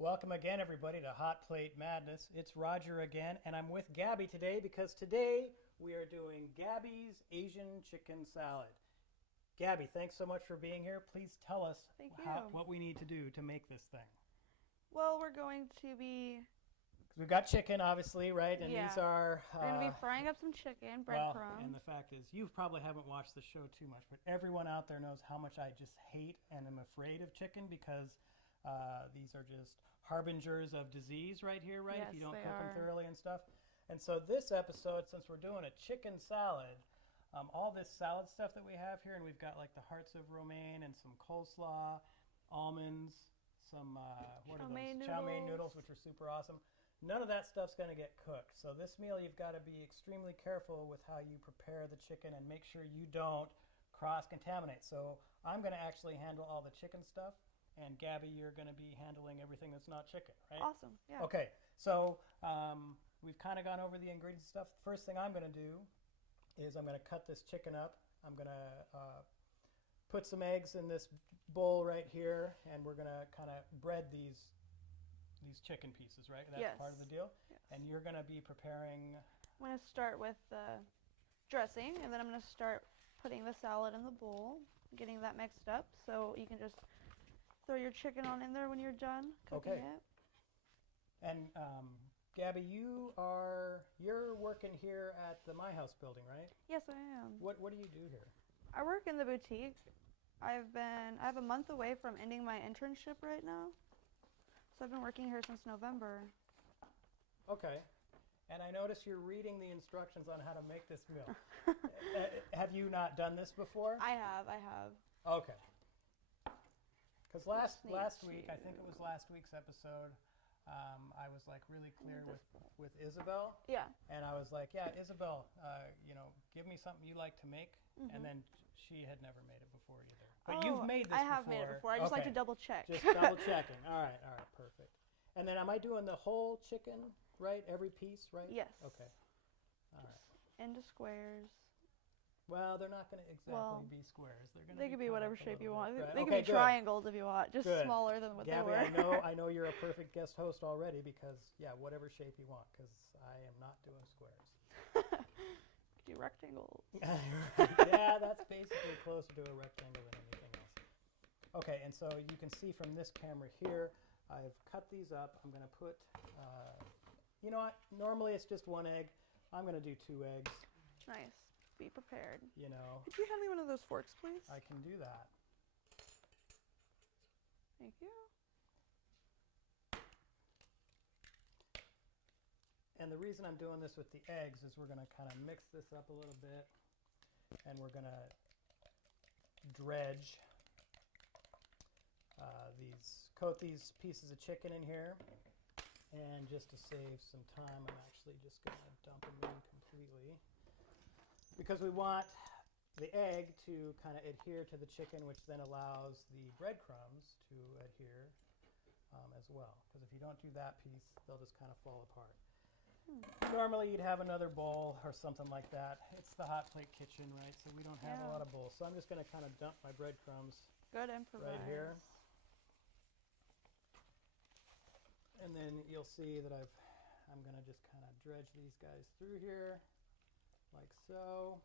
Welcome again, everybody, to Hot Plate Madness. It's Roger again, and I'm with Gabby today because today we are doing Gabby's Asian chicken salad. Gabby, thanks so much for being here. Please tell us what we need to do to make this thing. Well, we're going to be... We've got chicken, obviously, right? And these are... we're going to be frying up some chicken, breadcrumbs. Well, and the fact is, you probably haven't watched the show too much, but everyone out there knows how much I just hate and am afraid of chicken because these are just harbingers of disease right here, right? Yes, if you don't they cook them are. thoroughly and stuff. And so this episode, since we're doing a chicken salad, all this salad stuff that we have here, and we've got like the hearts of romaine and some coleslaw, almonds, some chow mein noodles, which are super awesome. None of that stuff's going to get cooked. So this meal, you've got to be extremely careful with how you prepare the chicken and make sure you don't cross-contaminate. So I'm going to actually handle all the chicken stuff, and Gabby, you're going to be handling everything that's not chicken, right? Awesome, yeah. Okay, so we've kind of gone over the ingredients stuff. First thing I'm going to do is I'm going to cut this chicken up. I'm going to put some eggs in this bowl right here, and we're going to kind of bread these chicken pieces, right? That's part of the deal. Yes. And you're going to be preparing... I'm going to start with the dressing, and then I'm going to start putting the salad in the bowl, getting that mixed up, so you can just throw your chicken on in there when you're done cooking it. And Gabby, you're working here at the My House building, right? Yes, I am. What do you do here? I work in the boutique. I have a month away from ending my internship right now. So I've been working here since November. Okay. And I notice you're reading the instructions on how to make this meal. Have you not done this before? I have. Okay. Because last week, I think it was last week's episode, I was like really clear with Isabel. Yeah. And I was like, yeah, Isabel, give me something you like to make. Mm-hmm. And then she had never made it before either. But you've made this before. I have made it before. I just like to double check. Just double checking. All right, perfect. And then am I doing the whole chicken, right? Every piece, right? Yes. Okay. All right. Into squares. Well, they're not going to exactly be squares. They could be whatever shape you want. Right. They could be triangles if you want, just smaller than what Gabby, they were. I know you're a perfect guest host already because, whatever shape you want, because I am not doing squares. Do rectangles. Yeah, that's basically closer to a rectangle than anything else. Okay, and so you can see from this camera here, I've cut these up. I'm going to put, you know what? Normally it's just one egg. I'm going to do 2 eggs. Nice. Be prepared. You know. Could you hand me one of those forks, please? I can do that. Thank you. And the reason I'm doing this with the eggs is we're going to kind of mix this up a little bit, and we're going to dredge coat these pieces of chicken in here. And just to save some time, I'm actually just going to dump them in completely. Because we want the egg to kind of adhere to the chicken, which then allows the breadcrumbs to adhere as well. Because if you don't do that piece, they'll just kind of fall apart. Normally you'd have another bowl or something like that. It's the hot plate kitchen, right? So we don't have a lot of bowls. So I'm just going to kind of dump my breadcrumbs right here. And then you'll see that I'm going to just kind of dredge these guys through here like so.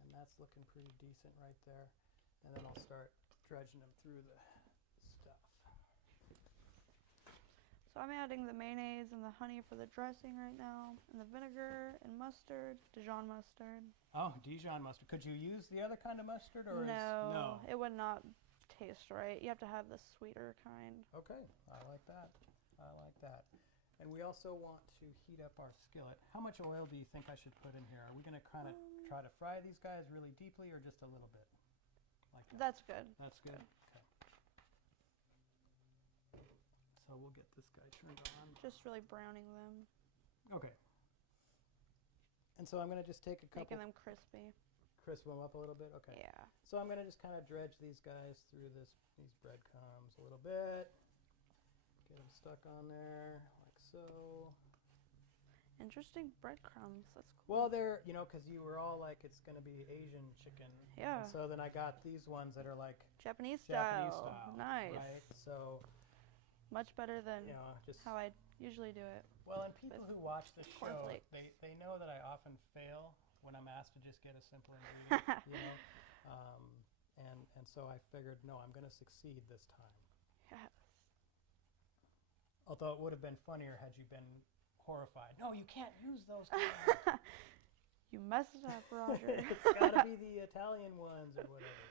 And that's looking pretty decent right there. And then I'll start dredging them through the stuff. So I'm adding the mayonnaise and the honey for the dressing right now, and the vinegar and mustard, Dijon mustard. Oh, Dijon mustard. Could you use the other kind of mustard? Or no, it would not taste right. You have to have the sweeter kind. Okay, I like that. And we also want to heat up our skillet. How much oil do you think I should put in here? Are we going to kind of try to fry these guys really deeply or just a little bit? Like that? That's good. That's good? Okay. So we'll get this guy turned on. Just really browning them. Okay. And so I'm going to just take a couple... Making them crispy. Crisp them up a little bit? Okay. Yeah. So I'm going to just kind of dredge these guys through these breadcrumbs a little bit. Get them stuck on there like so. Interesting breadcrumbs. That's cool. Well, they're, because you were all like, it's going to be Asian chicken. Yeah. And so then I got these ones that are like Japanese style. Japanese style. Nice. Right? So Much better than you know, just how I usually do it. well, and people who watch the show, cornflakes. they know that I often fail when I'm asked to just get a simple ingredient, you know, and so I figured, no, I'm going to succeed this time. Yes. Although it would have been funnier had you been horrified. No, you can't use those kinds. You messed up, Roger. It's got to be the Italian ones or whatever.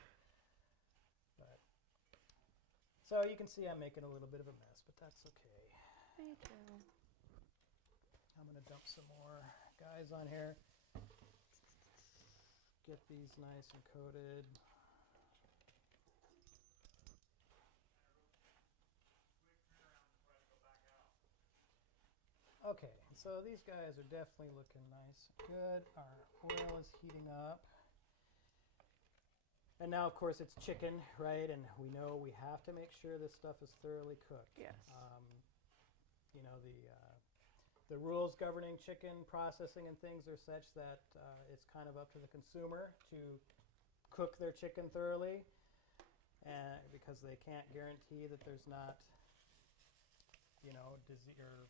But, so you can see I'm making a little bit of a mess, but that's okay. Me too. I'm going to dump some more guys on here. Get these nice and coated. Okay, so these guys are definitely looking nice and good. Our oil is heating up. And now, of course, it's chicken, right? And we know we have to make sure this stuff is thoroughly cooked. Yes. You know, the rules governing chicken processing and things are such that it's kind of up to the consumer to cook their chicken thoroughly, because they can't guarantee that there's not, you know, disease or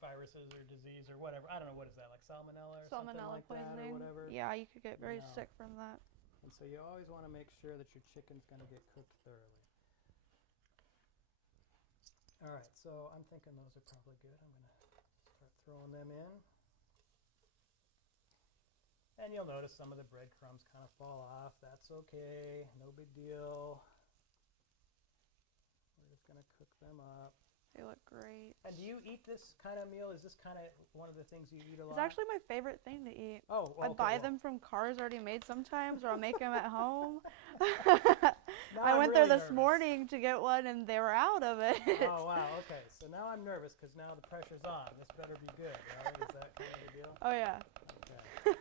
viruses or disease or whatever. I don't know, what is that, like salmonella or something like poisoning. that or whatever? Yeah, you could get very No. sick from that. And so you always want to make sure that your chicken's going to get cooked thoroughly. All right, so I'm thinking those are probably good. I'm going to start throwing them in. And you'll notice some of the breadcrumbs kind of fall off. That's okay, no big deal. We're just going to cook them up. They look great. And do you eat this kind of meal? Is this kind of one of the things you eat a lot? It's actually my favorite thing to eat. Oh, well, I buy them from cars already made sometimes, or I'll make them at home. Now I I'm went there really this nervous. morning to get one, and they were out of it. Oh, wow, okay. So now I'm nervous because now the pressure's on. This better be good, right? Is that kind of the deal? Oh, yeah. Okay.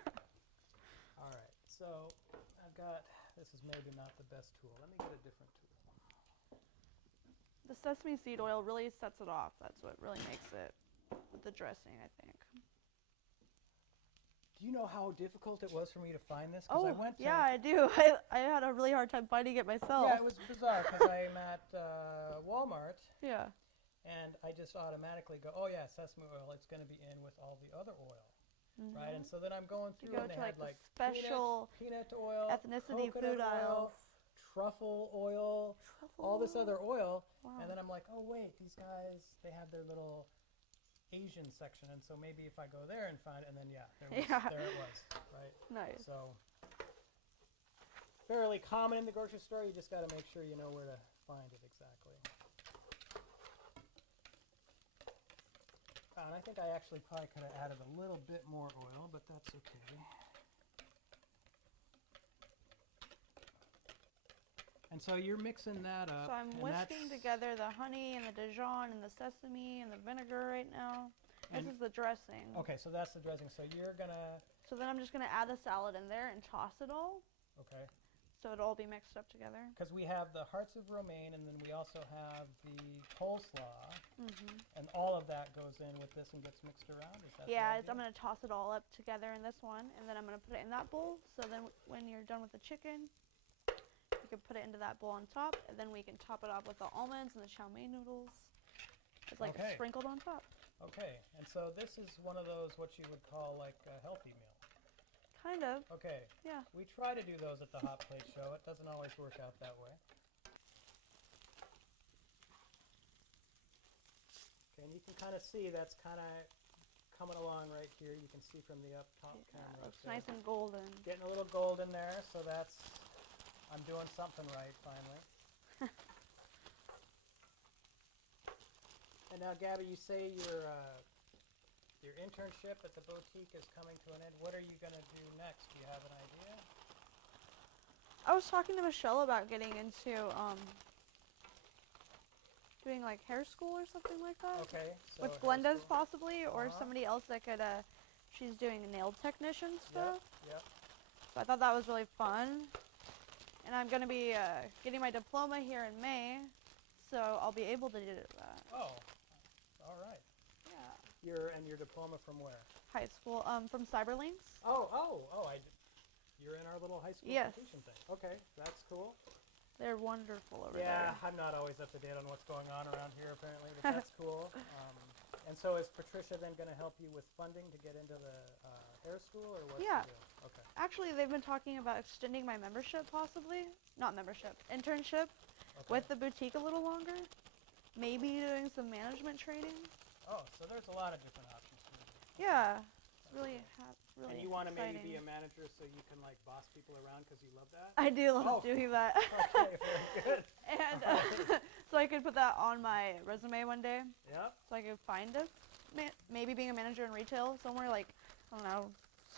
All right, so I've got, this is maybe not the best tool. Let me get a different tool. The sesame seed oil really sets it off. That's what really makes it with the dressing, I think. Do you know how difficult it was for me to find this? Oh, I went to, yeah, I do. I had a really hard time finding it myself. Yeah, it was bizarre because I'm at Walmart Yeah. and I just automatically go, oh yeah, sesame oil, it's going to be in with all the other oil, right? And so then I'm going You through go and they to had like like the special peanut oil, ethnicity coconut food oil, aisles. truffle oil, Truffle all this oil? other oil. Wow. And then I'm like, oh wait, these guys, they have their little Asian section, and so maybe if I go there and find it, and then there it was, right? Nice. So fairly common in the grocery store. You just got to make sure you know where to find it exactly. And I think I actually probably could have added a little bit more oil, but that's okay. And so you're mixing that up. So I'm and whisking that's- together the honey and the Dijon and the sesame and the vinegar right now. This And- is the dressing. Okay, so that's the dressing. So you're gonna, So then I'm just going to add the salad in there and toss it all okay, so it'll all be mixed up together. because we have the hearts of romaine, and then we also have the coleslaw, and all of that goes in with this and gets mixed around. Is that the Yeah, idea? I'm going to toss it all up together in this one, and then I'm going to put it in that bowl. So then when you're done with the chicken, you can put it into that bowl on top, and then we can top it off with the almonds and the chow mein noodles. It's like Okay. sprinkled on top. Okay, and so this is one of those what you would call like a healthy meal. Kind of, Okay, yeah. we try to do those at the Hot Plate Show. It doesn't always work out that way. Okay, and you can kind of see that's kind of coming along right here. You can see from the up top Yeah, camera. it up looks there. nice and golden. Getting a little gold in there, so that's, I'm doing something right finally. And now, Gabby, you say your internship at the boutique is coming to an end. What are you going to do next? Do you have an idea? I was talking to Michelle about getting into doing like hair school or something like that. Okay. So With hair Glenda's school. possibly, or somebody else that could, she's doing nail technician stuff. Yep. So I thought that was really fun. And I'm going to be getting my diploma here in May, so I'll be able to do that. Oh, all right. Yeah. Your diploma from where? High school, from Cyberlinks. Oh, you're in our little high school Yes. completion thing. Okay, that's cool. They're wonderful over Yeah, there. I'm not always up to date on what's going on around here, apparently, but that's cool. And so is Patricia then going to help you with funding to get into the hair school, or what's Yeah. the deal? Okay. Actually, they've been talking about extending my membership, possibly. Not membership, internship Okay. with the boutique a little longer. Maybe doing some management training. Oh, so there's a lot of different options for you. Yeah, it's really, really And you want to maybe exciting. be a manager so you can like boss people around because you love that? I do love Oh. doing that. Okay, very good. And so I could put that on my resume one day. Yep. So I could find it. Maybe being a manager in retail somewhere like, I don't know,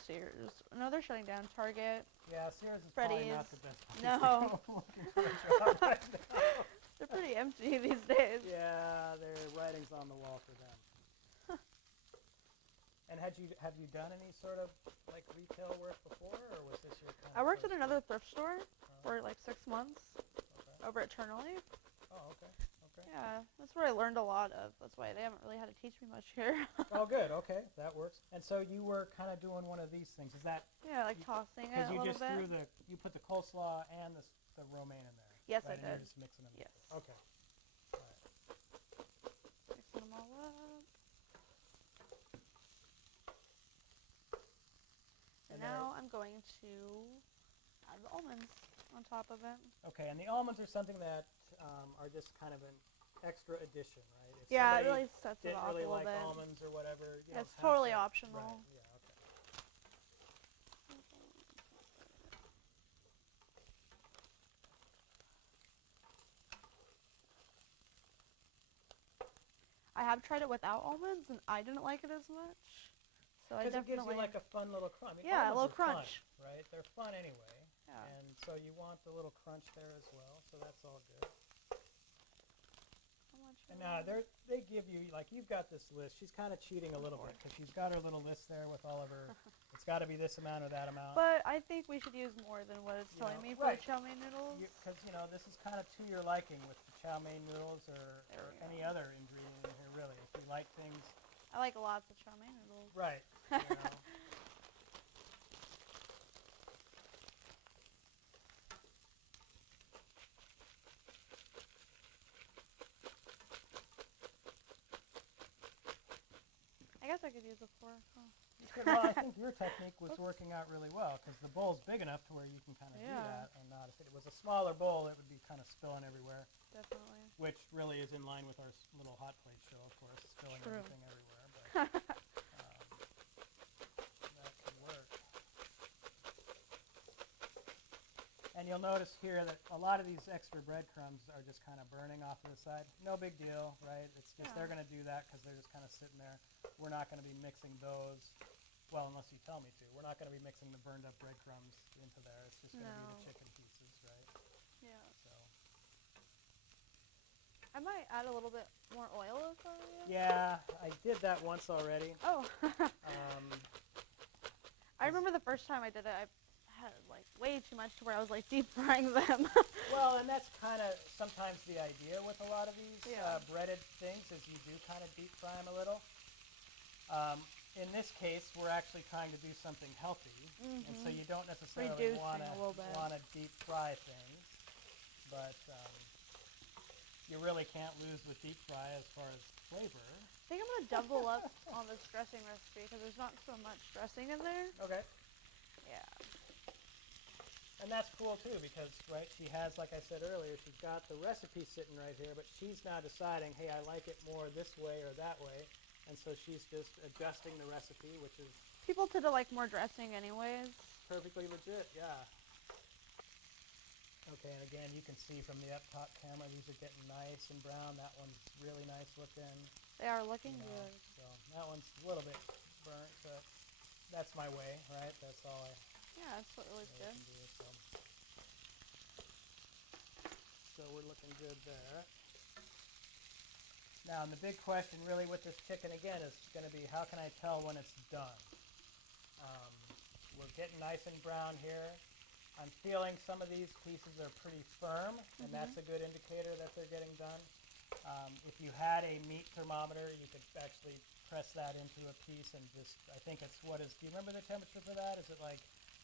Sears. No, they're shutting down. Target. Yeah, Sears is probably not Freddy's. the best place No. to go looking for a job right now. They're pretty empty these days. Yeah, their writing's on the wall for them. And have you done any sort of like retail work before, or was this your kind I of worked at first another one? thrift store for like 6 months Okay. over at Turnley. Oh, okay. Okay. Yeah, that's where I learned a lot of. That's why they haven't really had to teach me much here. Oh, good. Okay, that works. And so you were kind of doing one of these things. Is that Yeah, like tossing it because a you little just bit. you put the coleslaw and the romaine in there? Yes, right? I And you're did. just mixing them. Yes. Okay. All right. Mixing them all up. And And now I'm going to add the almonds on top of it. Okay, and the almonds are something that are just kind of an extra addition, right? If Yeah, it somebody really sets it didn't off really a little like bit. almonds or whatever, you Yeah, don't it's have totally to- optional. Right. Yeah. Okay. I have tried it without almonds, and I didn't like it as much. So I Because it gives definitely you like a fun little crunch. I mean, Yeah, a almonds little are crunch. fun, right? They're fun anyway. Yeah. And so you want the little crunch there as well. So that's all good. How much And are now they give you like you've got this list. She's kind of cheating a little bit because she's got her little list there with all of her. It's got to be this amount or that amount. But I think we should use more than what it's You telling know, me for right. the chow mein noodles. Because this is kind of to your liking with the chow mein noodles or There we any go. other ingredient in here really. If you like things, I like lots of chow mein noodles. right? You know. I guess I could use a fork. Huh? Well, I think your technique was working out really well because the bowl's big enough to where you can kind of do Yeah. that, and not if it was a smaller bowl, it would be kind of spilling everywhere, Definitely. which really is in line with our little hot plate show, of course, spilling True. everything everywhere. But that could work. And you'll notice here that a lot of these extra breadcrumbs are just kind of burning off to the side. No big deal, right? It's just they're Yeah. going to do that because they're just kind of sitting there. We're not going to be mixing those. Well, unless you tell me to. We're not going to be mixing the burned up breadcrumbs into there. It's just going to be No. the chicken pieces, right? Yeah. So. I might add a little bit more oil if I were you. Yeah, I did that once already. Oh. I Is- remember the first time I did it, I had like way too much to where I was like deep frying them. Well, and that's kind of sometimes the idea with a lot of these Yeah. breaded things is you do kind of deep fry them a little. In this case, we're actually trying to do something healthy, and so you don't necessarily Reducing want a little bit. to deep fry things, but you really can't lose with deep fry as far as flavor. I think I'm going to double up on this dressing recipe because there's not so much dressing in there. Okay. Yeah. And that's cool too because, right, she has, like I said earlier, she's got the recipe sitting right here, but she's now deciding, hey, I like it more this way or that way. And so she's just adjusting the recipe, which is People tend to like more dressing anyways. perfectly legit, yeah. Okay, and again, you can see from the up top camera, these are getting nice and brown. That one's really nice looking. They are looking you know, good. So that one's a little bit burnt, but that's my way, right? That's all I Yeah, that's what really really good. can do. So we're looking good there. Now, and the big question really with this chicken, again, is going to be how can I tell when it's done? We're getting nice and brown here. I'm feeling some of these pieces are pretty firm, and that's a good indicator that they're getting done. If you had a meat thermometer, you could actually press that into a piece and just, I think it's, do you remember the temperature for that? Is it like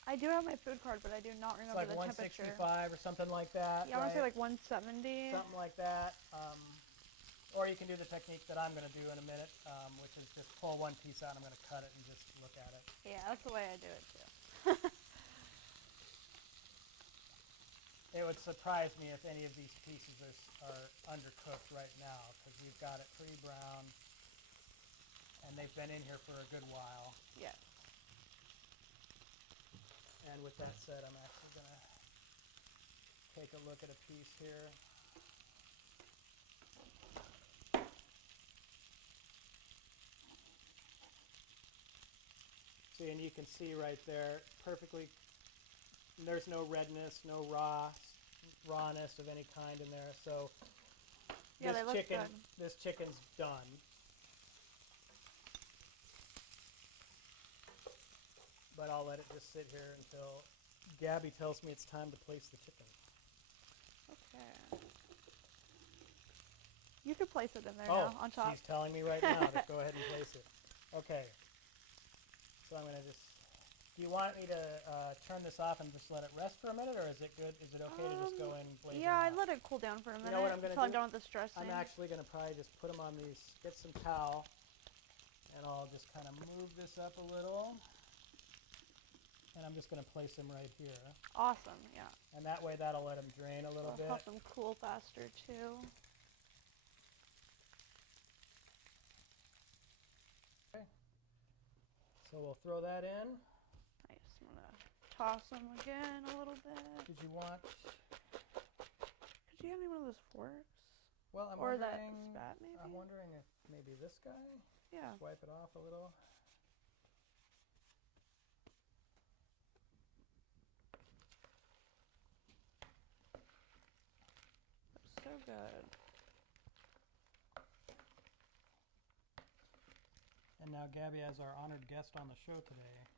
I do have my food card, but I do not It's remember like the temperature. 165 or something like that. Yeah, I want to right? say like 170. Something like that. Or you can do the technique that I'm going to do in a minute, which is just pull one piece out. I'm going to cut it and just look at it. Yeah, that's the way I do it too. It would surprise me if any of these pieces are undercooked right now, because we've got it pretty brown, and they've been in here for a good while. Yes. And with that said, I'm actually going to take a look at a piece here. See, and you can see right there, perfectly, there's no redness, no rawness of any kind in there. So Yeah, they look good. This chicken's done. But I'll let it just sit here until Gabby tells me it's time to place the chicken. Okay. You could place it in there now, on top. She's telling me right now to go ahead and place it. Okay. So I'm going to just... Do you want me to turn this off and just let it rest for a minute, or is it good? Is it okay to just go in blazing Yeah, hot? I'd let it cool down for a minute. You know what I'm going to do? Until I'm done with this dressing. I'm actually going to probably just put them on these, get some towel, and I'll just kind of move this up a little. And I'm just going to place them right here. Awesome, yeah. And that way that'll let them drain a little bit. Help them cool faster too. Okay. So we'll throw that in. Nice. I'm going to toss them again a little bit. Did you want... Could you hand me one of those forks? Well, I'm or wondering... that spat, maybe? I'm wondering if maybe this guy? Yeah. Just wipe it off a little. So good. And now, Gabby, as our honored guest on the show today,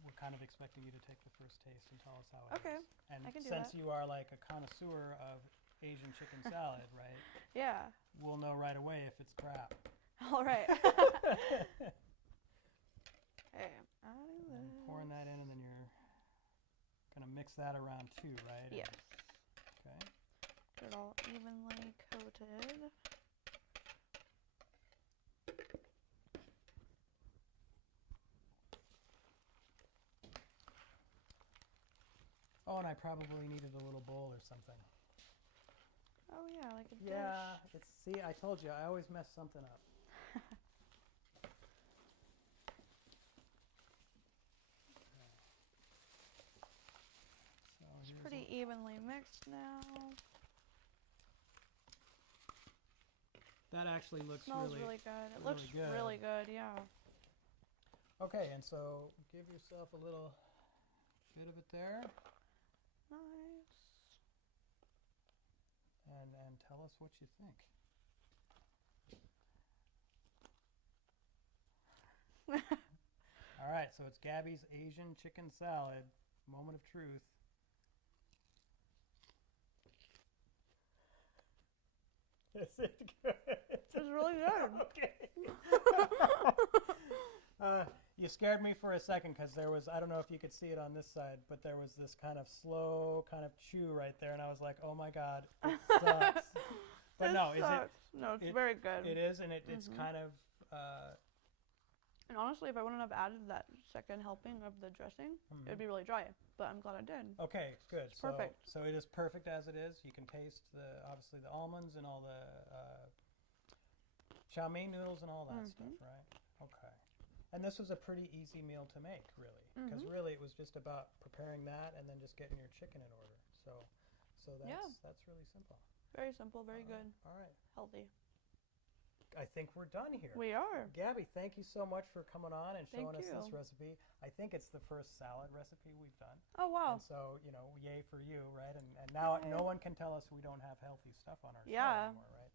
we're kind of expecting you to take the first taste and tell us how it Okay, is. And I can do since that. you are like a connoisseur of Asian chicken salad, right? Yeah. We'll know right away if it's crap. All right. Okay, I'm adding this. Pouring that in, and then you're going to mix that around too, right? Yes. Okay. Get it all evenly coated. Oh, and I probably needed a little bowl or something. Oh yeah, like a Yeah, dish. see, I told you, I always mess something up. So It's here's pretty evenly mixed now. that actually looks Smells really, really good. It really looks good. really good, yeah. Okay, and so give yourself a little bit of it there, Nice. and tell us what you think. All right, so it's Gabby's Asian chicken salad. Moment of truth. Is it good? It's really good. Okay. You scared me for a second, because there was, I don't know if you could see it on this side, but there was this kind of slow kind of chew right there, and I was like, oh my God, it sucks. But It no, sucks. No, it's very good. It is, and it's kind of... And honestly, if I wouldn't have added that second helping of the dressing, it would be really dry. But I'm glad I did. Okay, good. It's perfect. So it is perfect as it is. You can taste obviously the almonds and all the chow mein noodles and all that stuff, right? Okay. And this was a pretty easy meal to make, really, because really it was just about preparing that and then just getting your chicken in order. So that's really simple. Very simple, very good. All right. Healthy. I think we're done here. We are. Gabby, thank you so much for coming on and showing us Thank this you. recipe. I think it's the first salad recipe we've done. Oh, wow. And so, yay for you, right? And now no one can tell us we don't have healthy stuff on our show anymore, right?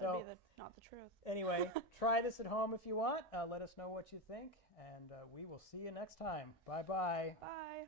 That'd be not the truth. Anyway, try this at home if you want. Let us know what you think, and we will see you next time. Bye-bye. Bye.